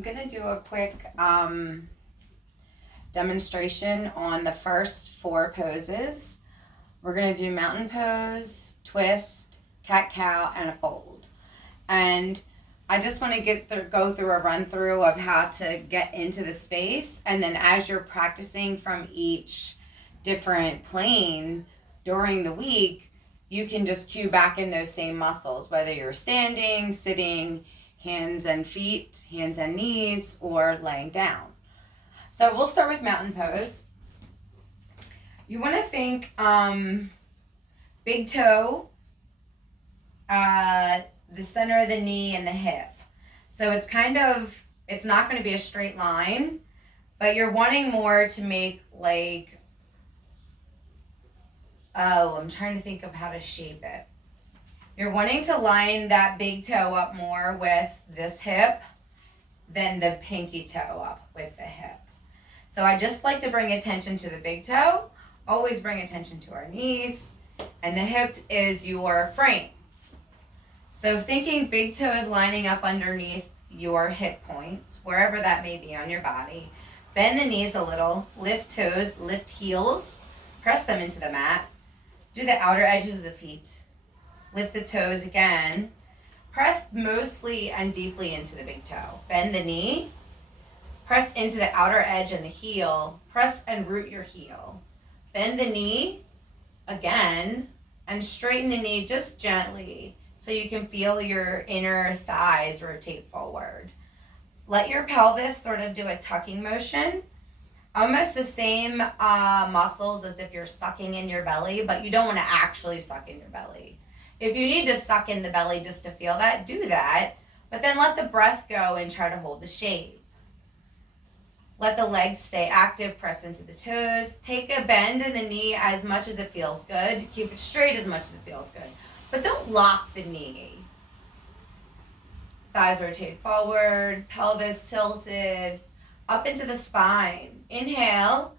I'm going to do a quick demonstration on the first 4 poses. We're going to do mountain pose, twist, cat-cow, and a fold. And I just want to go through a run through of how to get into the space, and then as you're practicing from each different plane during the week, you can just cue back in those same muscles, whether you're standing, sitting, hands and feet, hands and knees, or laying down. So we'll start with mountain pose. You want to think big toe, the center of the knee, and the hip. So it's not going to be a straight line, but you're wanting more to make I'm trying to think of how to shape it. You're wanting to line that big toe up more with this hip than the pinky toe up with the hip. So I just like to bring attention to the big toe, always bring attention to our knees, and the hip is your frame. So thinking big toe is lining up underneath your hip points, wherever that may be on your body. Bend the knees a little, lift toes, lift heels, press them into the mat. Do the outer edges of the feet. Lift the toes again. Press mostly and deeply into the big toe. Bend the knee. Press into the outer edge and the heel. Press and root your heel. Bend the knee again and straighten the knee just gently so you can feel your inner thighs rotate forward. Let your pelvis sort of do a tucking motion. Almost the same muscles as if you're sucking in your belly, but you don't want to actually suck in your belly. If you need to suck in the belly just to feel that, do that, but then let the breath go and try to hold the shape. Let the legs stay active, press into the toes. Take a bend in the knee as much as it feels good. Keep it straight as much as it feels good, but don't lock the knee. Thighs rotate forward, pelvis tilted, up into the spine. Inhale,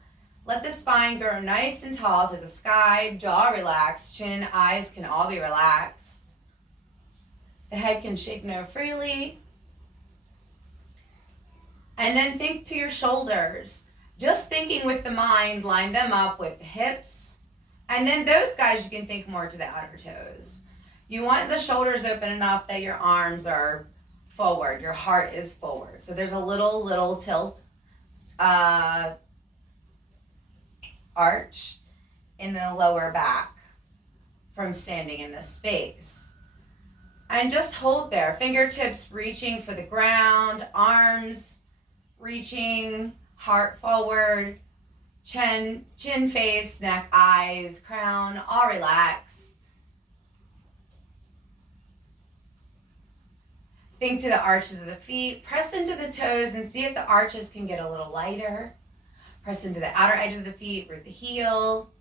let the spine grow nice and tall to the sky, jaw relaxed, chin, eyes can all be relaxed. The head can shake no freely. And then think to your shoulders. Just thinking with the mind, line them up with the hips. And then those guys, you can think more to the outer toes. You want the shoulders open enough that your arms are forward, your heart is forward. So there's a little tilt, arch in the lower back from standing in this space. And just hold there, fingertips reaching for the ground, arms reaching, heart forward, chin face, neck, eyes, crown, all relaxed. Think to the arches of the feet, press into the toes and see if the arches can get a little lighter. Press into the outer edge of the feet, root the heel.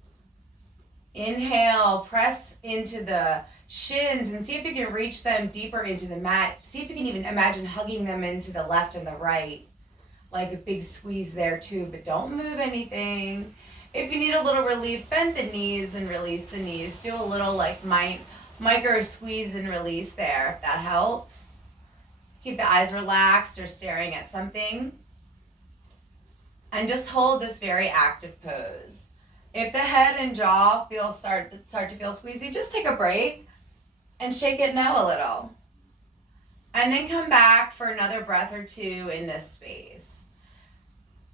Inhale, press into the shins and see if you can reach them deeper into the mat. See if you can even imagine hugging them into the left and the right. Like a big squeeze there too, but don't move anything. If you need a little relief, bend the knees and release the knees. Do a little micro squeeze and release there if that helps. Keep the eyes relaxed or staring at something. And just hold this very active pose. If the head and jaw start to feel squeezy, just take a break and shake it no a little. And then come back for another breath or two in this space.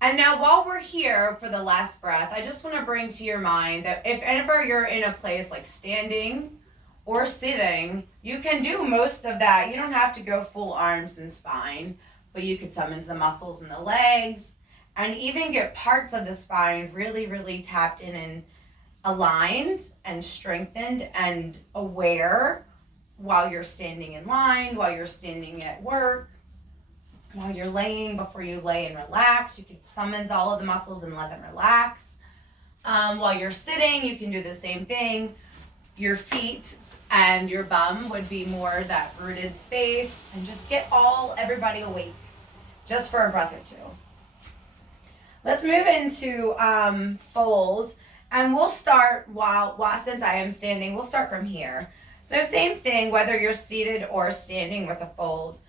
And now while we're here for the last breath, I just want to bring to your mind that if ever you're in a place like standing or sitting, you can do most of that. You don't have to go full arms and spine, but you could summon the muscles in the legs and even get parts of the spine really, really tapped in and aligned and strengthened and aware while you're standing in line, while you're standing at work, while you're laying, before you lay and relax. You can summon all of the muscles and let them relax. While you're sitting, you can do the same thing. Your feet and your bum would be more that rooted space, and just get everybody awake just for a breath or two. Let's move into fold, and we'll start since I am standing, we'll start from here. So same thing, whether you're seated or standing with a fold.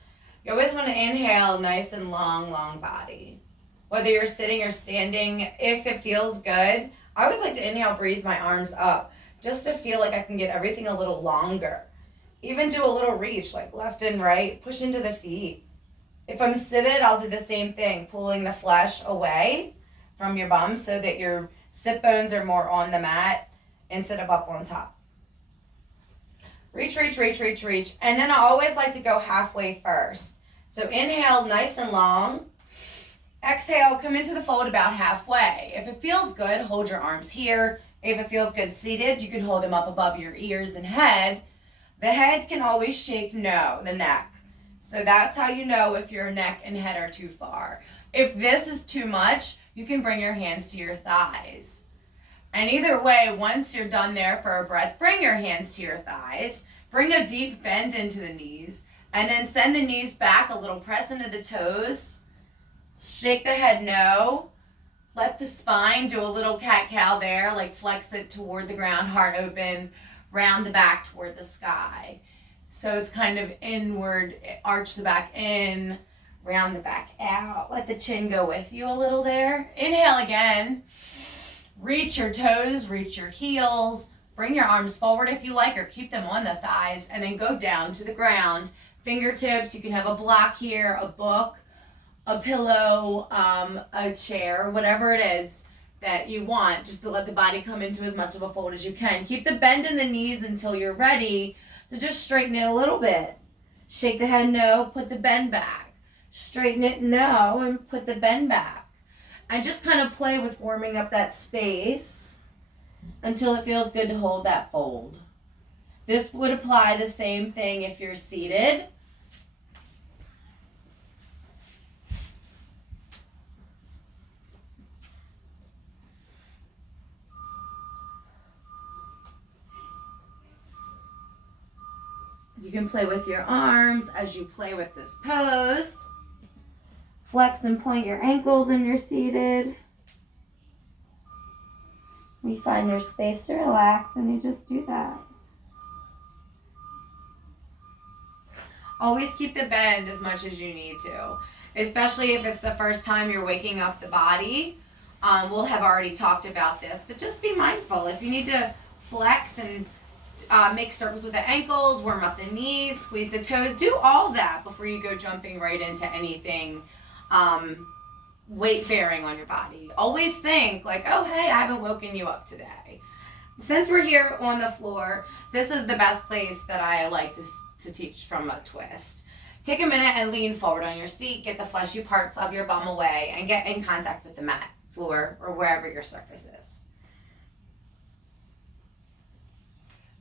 You always want to inhale nice and long, long body. Whether you're sitting or standing, if it feels good, I always like to inhale, breathe my arms up, just to feel like I can get everything a little longer. Even do a little reach, like left and right, push into the feet. If I'm seated, I'll do the same thing, pulling the flesh away from your bum so that your sit bones are more on the mat instead of up on top. Reach, reach, reach, reach, reach. And then I always like to go halfway first. So inhale nice and long. Exhale, come into the fold about halfway. If it feels good, hold your arms here. If it feels good seated, you can hold them up above your ears and head. The head can always shake no, the neck. So that's how you know if your neck and head are too far. If this is too much, you can bring your hands to your thighs. And either way, once you're done there for a breath, bring your hands to your thighs. Bring a deep bend into the knees. And then send the knees back a little, press into the toes. Shake the head no. Let the spine do a little cat-cow there, like flex it toward the ground, heart open, round the back toward the sky. So it's kind of inward, arch the back in, round the back out. Let the chin go with you a little there. Inhale again. Reach your toes, reach your heels. Bring your arms forward if you like, or keep them on the thighs, and then go down to the ground. Fingertips, you can have a block here, a book, a pillow, a chair, whatever it is that you want, just to let the body come into as much of a fold as you can. Keep the bend in the knees until you're ready to just straighten it a little bit. Shake the head no, put the bend back. Straighten it no, and put the bend back. And just kind of play with warming up that space until it feels good to hold that fold. This would apply the same thing if you're seated. You can play with your arms as you play with this pose. Flex and point your ankles when you're seated. You find your space to relax and you just do that. Always keep the bend as much as you need to, especially if it's the first time you're waking up the body. We'll have already talked about this, but just be mindful. If you need to flex and make circles with the ankles, warm up the knees, squeeze the toes, do all that before you go jumping right into anything weight bearing on your body. Always think like, oh, hey, I haven't woken you up today. Since we're here on the floor, this is the best place that I like to teach from a twist. Take a minute and lean forward on your seat, get the fleshy parts of your bum away, and get in contact with the mat, floor, or wherever your surface is.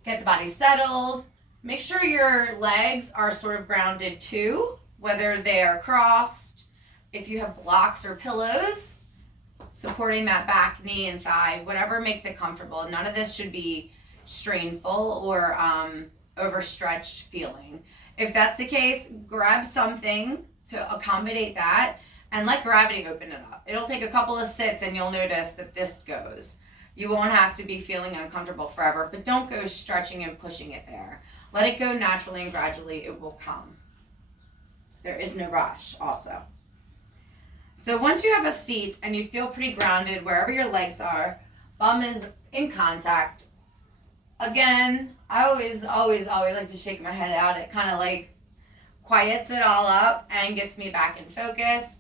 Get the body settled. Make sure your legs are sort of grounded too, whether they are crossed. If you have blocks or pillows, supporting that back, knee, and thigh, whatever makes it comfortable. None of this should be strainful or overstretched feeling. If that's the case, grab something to accommodate that and let gravity open it up. It'll take a couple of sits and you'll notice that this goes. You won't have to be feeling uncomfortable forever, but don't go stretching and pushing it there. Let it go naturally and gradually it will come. There is no rush also. So once you have a seat and you feel pretty grounded wherever your legs are, bum is in contact. Again, I always like to shake my head out. It kind of like quiets it all up and gets me back in focus.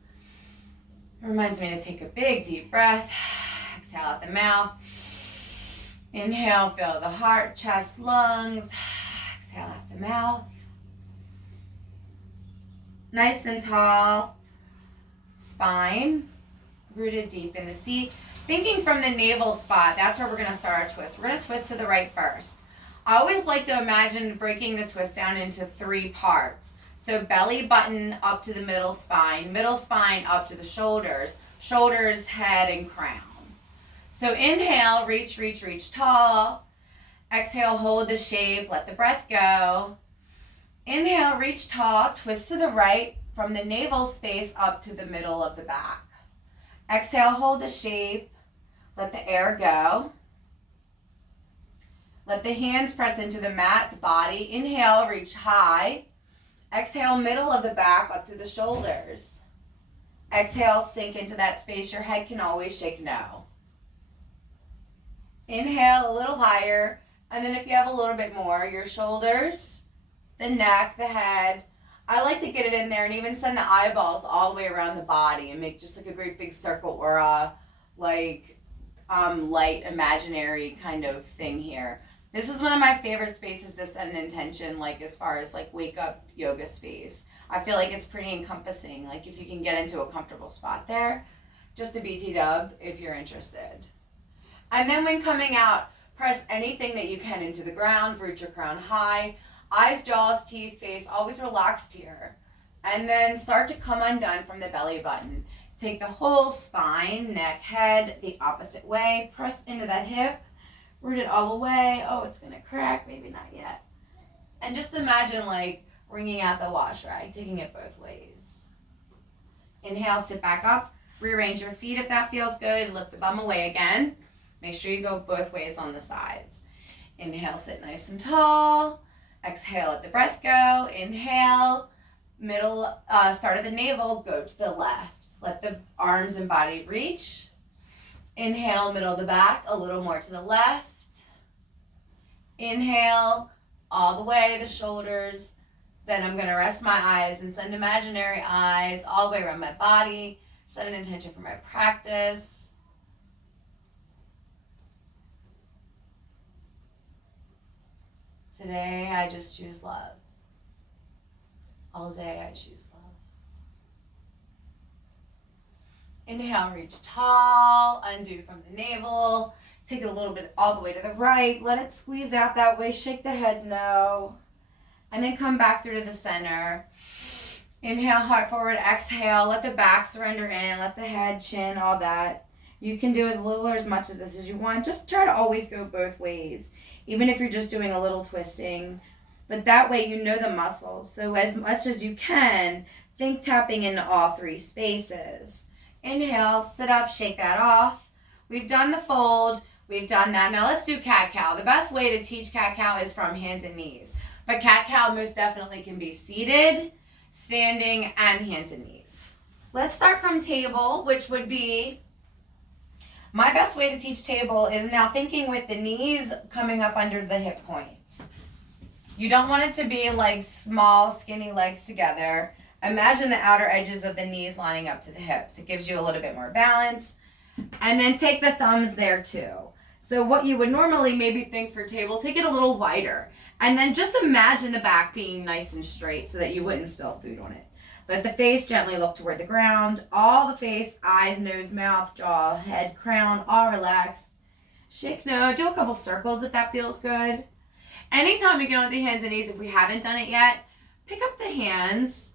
It reminds me to take a big deep breath. Exhale out the mouth. Inhale, feel the heart, chest, lungs. Exhale out the mouth. Nice and tall. Spine rooted deep in the seat. Thinking from the navel spot, that's where we're going to start our twist. We're going to twist to the right first. I always like to imagine breaking the twist down into 3 parts. So belly button up to the middle spine up to the shoulders, shoulders, head, and crown. So inhale, reach, reach, reach tall. Exhale, hold the shape, let the breath go. Inhale, reach tall, twist to the right from the navel space up to the middle of the back. Exhale, hold the shape, let the air go. Let the hands press into the mat, the body. Inhale, reach high. Exhale, middle of the back up to the shoulders. Exhale, sink into that space. Your head can always shake no. Inhale a little higher. And then if you have a little bit more, your shoulders, the neck, the head. I like to get it in there and even send the eyeballs all the way around the body and make just like a great big circle or a like light imaginary kind of thing here. This is one of my favorite spaces to set an intention, like as far as like wake up yoga space. I feel like it's pretty encompassing. Like if you can get into a comfortable spot there, just a BT dub if you're interested. And then when coming out, press anything that you can into the ground, root your crown high. Eyes, jaws, teeth, face, always relaxed here. And then start to come undone from the belly button. Take the whole spine, neck, head the opposite way. Press into that hip. Root it all the way. Oh, it's going to crack. Maybe not yet. And just imagine like wringing out the wash rag, taking it both ways. Inhale, sit back up. Rearrange your feet if that feels good. Lift the bum away again. Make sure you go both ways on the sides. Inhale, sit nice and tall. Exhale, let the breath go. Inhale, middle, start at the navel, go to the left. Let the arms and body reach. Inhale, middle of the back, a little more to the left. Inhale, all the way, the shoulders. Then I'm going to rest my eyes and send imaginary eyes all the way around my body. Set an intention for my practice. Today, I just choose love. All day, I choose love. Inhale, reach tall, undo from the navel. Take it a little bit all the way to the right. Let it squeeze out that way. Shake the head no. And then come back through to the center. Inhale, heart forward. Exhale, let the back surrender in. Let the head, chin, all that. You can do as little or as much of this as you want. Just try to always go both ways, even if you're just doing a little twisting. But that way you know the muscles. So as much as you can, think tapping into all three spaces. Inhale, sit up, shake that off. We've done the fold. We've done that. Now let's do cat-cow. The best way to teach cat-cow is from hands and knees. But cat-cow most definitely can be seated, standing, and hands and knees. Let's start from table, which would be, my best way to teach table is now thinking with the knees coming up under the hip points. You don't want it to be like small, skinny legs together. Imagine the outer edges of the knees lining up to the hips. It gives you a little bit more balance. And then take the thumbs there too. So what you would normally maybe think for table, take it a little wider. And then just imagine the back being nice and straight so that you wouldn't spill food on it. Let the face gently look toward the ground. All the face, eyes, nose, mouth, jaw, head, crown, all relaxed. Shake no. Do a couple circles if that feels good. Anytime we get on the hands and knees, if we haven't done it yet, pick up the hands.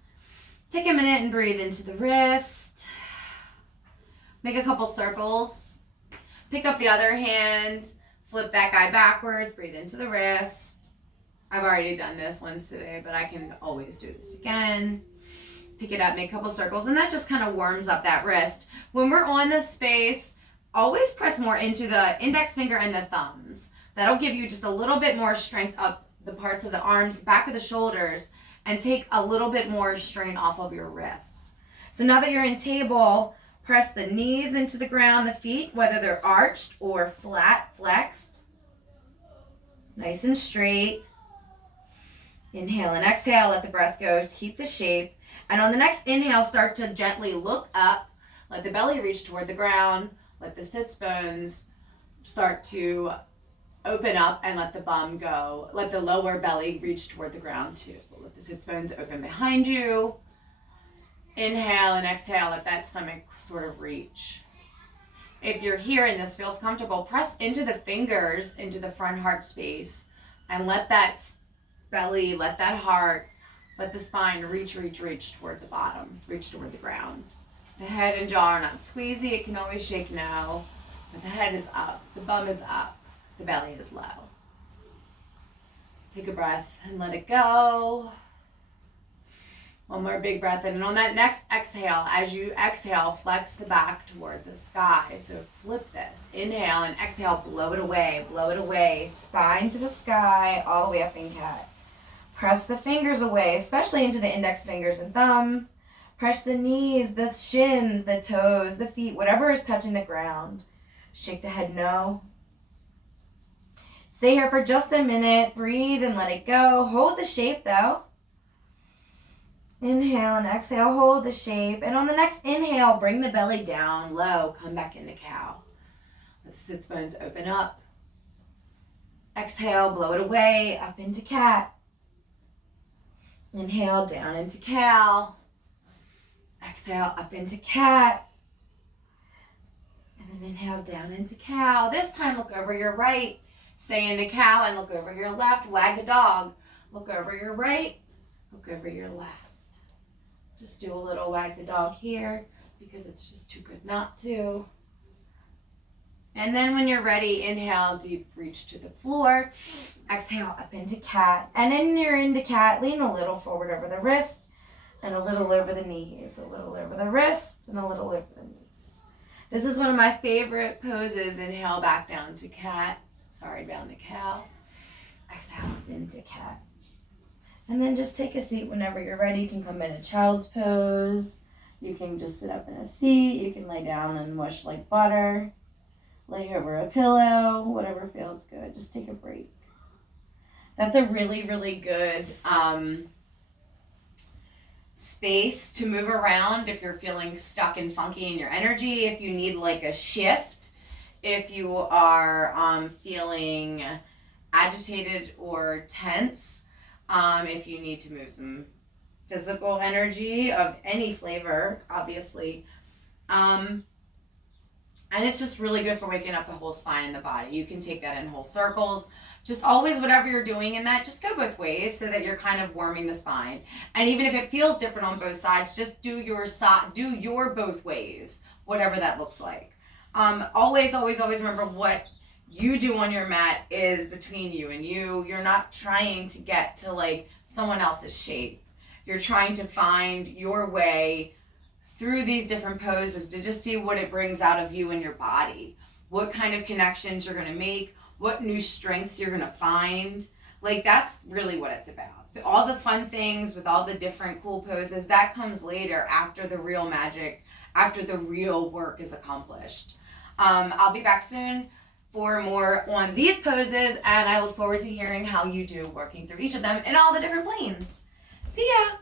Take a minute and breathe into the wrist. Make a couple circles. Pick up the other hand. Flip that guy backwards. Breathe into the wrist. I've already done this once today, but I can always do this again. Pick it up, make a couple circles, and that just kind of warms up that wrist. When we're on this space, always press more into the index finger and the thumbs. That'll give you just a little bit more strength up the parts of the arms, back of the shoulders, and take a little bit more strain off of your wrists. So now that you're in table, press the knees into the ground, the feet, whether they're arched or flat, flexed. Nice and straight. Inhale and exhale, let the breath go, keep the shape. And on the next inhale, start to gently look up. Let the belly reach toward the ground. Let the sits bones start to open up and let the bum go. Let the lower belly reach toward the ground too. Let the sits bones open behind you. Inhale and exhale, let that stomach sort of reach. If you're here and this feels comfortable, press into the fingers, into the front heart space, and let that belly, let that heart, let the spine reach toward the bottom, reach toward the ground. The head and jaw are not squeezy. It can always shake no, but the head is up, the bum is up, the belly is low. Take a breath and let it go. One more big breath in. And on that next exhale, as you exhale, flex the back toward the sky. So flip this. Inhale and exhale, blow it away, blow it away. Spine to the sky, all the way up in cat. Press the fingers away, especially into the index fingers and thumbs. Press the knees, the shins, the toes, the feet, whatever is touching the ground. Shake the head no. Stay here for just a minute. Breathe and let it go. Hold the shape though. Inhale and exhale, hold the shape. And on the next inhale, bring the belly down low. Come back into cow. Let the sits bones open up. Exhale, blow it away, up into cat. Inhale, down into cow. Exhale, up into cat. And then inhale, down into cow. This time, look over your right. Stay into cow and look over your left. Wag the dog. Look over your right. Look over your left. Just do a little wag the dog here because it's just too good not to. And then when you're ready, inhale, deep reach to the floor. Exhale, up into cat. And then you're into cat, lean a little forward over the wrist and a little over the knees. A little over the wrist and a little over the knees. This is one of my favorite poses. Inhale, back down to cat. Sorry, down to cow. Exhale, up into cat. And then just take a seat whenever you're ready. You can come in a child's pose. You can just sit up in a seat. You can lay down and mush like butter. Lay over a pillow, whatever feels good. Just take a break. That's a really, really good space to move around if you're feeling stuck and funky in your energy, if you need like a shift, if you are feeling agitated or tense, if you need to move some physical energy of any flavor, obviously. And it's just really good for waking up the whole spine and the body. You can take that in whole circles. Just always, whatever you're doing in that, just go both ways so that you're kind of warming the spine. And even if it feels different on both sides, just do your both ways, whatever that looks like. Always remember what you do on your mat is between you and you. You're not trying to get to like someone else's shape. You're trying to find your way through these different poses to just see what it brings out of you and your body. What kind of connections you're going to make, what new strengths you're going to find. Like that's really what it's about. All the fun things with all the different cool poses, that comes later after the real magic, after the real work is accomplished. I'll be back soon for more on these poses, and I look forward to hearing how you do working through each of them in all the different planes. See ya!